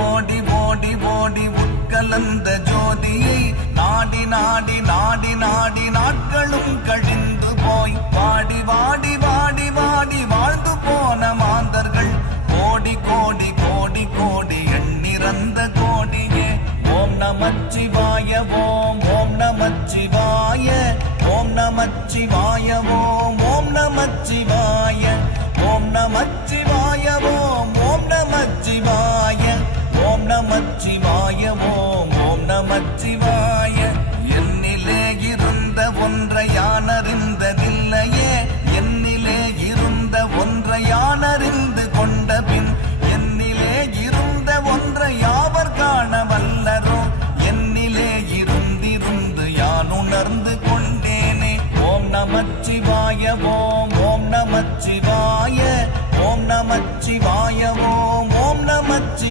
ஓடி ஓடி ஓடி உட்கலந்த ஜோதியை நாடி நாடி நாடி நாடி நாட்களும் கழிந்து போய் வாடி வாடி வாடி வாடி வாழ்ந்து போன மாந்தர்கள் கோடி கோடி கோடி கோடி எண்ணிறந்த கோடியே ஓம் நமச்சிவாய ஓம் ஓம் நமச்சிவாய ஓம் நமச்சிவாய ஓம் ஓம் நமச்சிவாய ஓம் நமச்சிவாய ஓம் ஓம் நமச்சிவாய ஓம் நமச்சிவாய ஓம் ஓம் நமச்சிவாய என்னிலே இருந்த ஒன்றை யானறிந்ததில்லையே என்னிலே இருந்த ஒன்றை யானறிந்து கொண்ட பின் என்னிலே இருந்த ஒன்றை யாவர் காண வல்லரோ என்னிலே இருந்திருந்து யான் உணர்ந்து கொண்டேனே ஓம் நமச்சிவாய ஓம் ஓம் நமச்சிவாய ஓம் நமச்சிவாய